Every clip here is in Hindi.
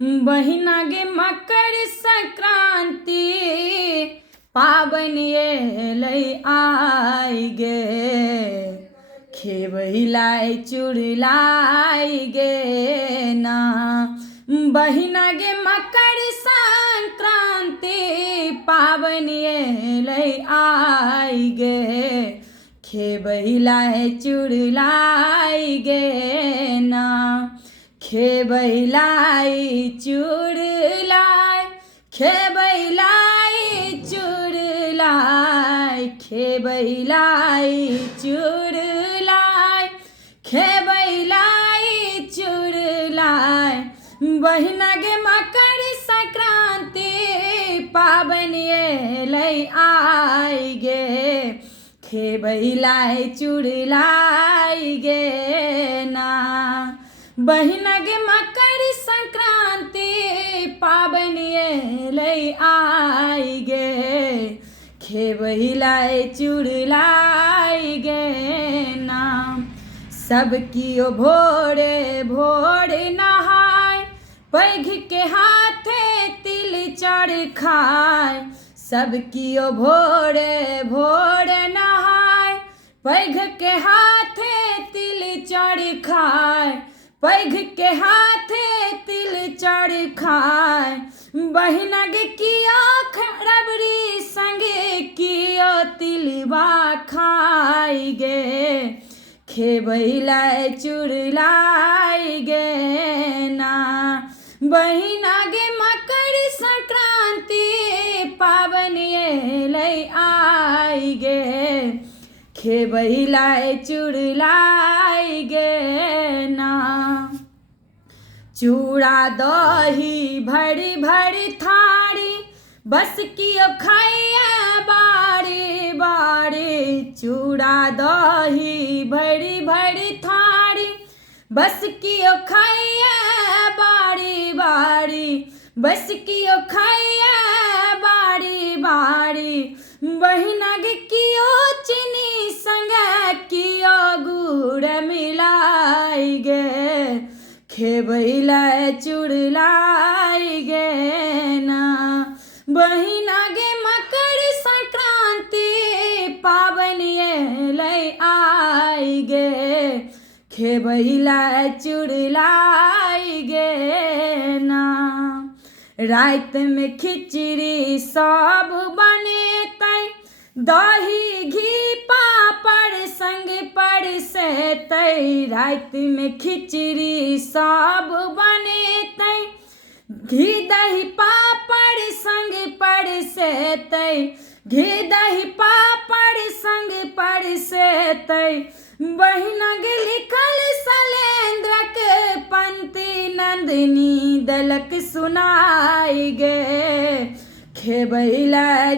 बहिना गे मकर संक्रांति पाबनि एलै आइ गे, खेबै चुड़लाइ गे ना। बहिना गे मकर संक्रांति पाबनि एलै आइ गे, खेबै चुड़लाइ गे ना। खेबै चुड़लाइ, खेबै चुड़लाइ, खेबै चुड़लाइ, खेबै चुड़लाइ। बहिना गे मकर संक्रांति पाबनि एलै आइ गे, खेबै चुड़लाइ गे ना। बहिना गे मकर संक्रांति पाबनि एलै आइ गे, खेबै चुड़लाइ गे ना। सब कियो भोरे भोरे नहाय, पैघ के हाथे तिल चरखाय। सब कियो भोरे भोरे नहाय, पैघ के हाथे तिल चरखाय, पैघ के हाथे तिल चरखाय। बहिना गे कियो रबड़ी संगे कियो तिलबा खाइ गे, खेबै चुड़लाइ गे ना। बहिना गे मकर संक्रांति पाबनि एलै आइ गे, खेबै चुड़लाइ गे ना। चूड़ा दही भरी भरी थारी, बस कियो खाइए बारी बारी। चूड़ा दही भरी भरी थारी, बस कियो खाइए बारी बारी, बस कियो खाइए बारी बारी। बहिना गे कियो चीनी संगे कियो गुड़ मिलाइ गे, खेबै चुड़लाइ गे ना। बहिना गे मकर संक्रांति पाबनि एलै आइ गे, खेबै चुड़लाइ गे ना। राति में खिचड़ी सब बनेतै, दही घी पापड़ संग परसेतै। राति में खिचड़ी सब बनेतै, घी दही पापड़ संग परसेतै, घी दही पापड़ संग परसेतै। बहिना गे लिखल शैलेंद्रक पंक्ति नंदिनी देलक सुनाइ गे, खेबै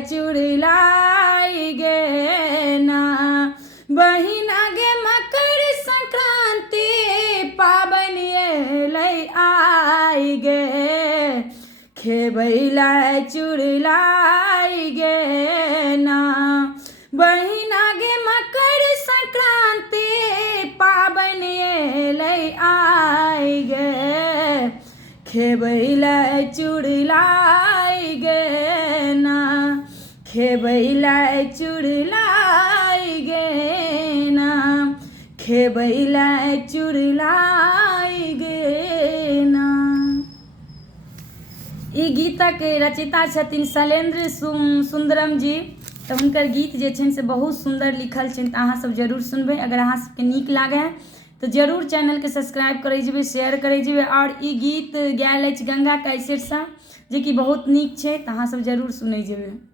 चुड़लाइ गे ना। बहिना गे मकर संक्रांति पाबनि एलै आइ गे, खेबै चुड़लाइ गे ना। बहिना गे मकर संक्रांति पाबनि एलै आइ गे, खेबै चुड़लाइ गे ना। खेबै चुड़लाइ गे ना, खेबै चुड़लाइ गे ना। ई गीतक रचयिता छथिन शैलेंद्र सुंदरम जी। तऽ हुनकर गीत जे छनि से बहुत सुंदर लिखल छनि, तऽ अहाँ सब जरूर सुनबै। अगर अहाँ सबके नीक लागै तऽ जरूर चैनलके सब्सक्राइब करै जेबै, शेयर करै जेबै। आओर ई गीत गायल अछि गंगा कैसेटसँ, जे कि बहुत नीक छै, तऽ अहाँ सब जरूर सुनै जेबै।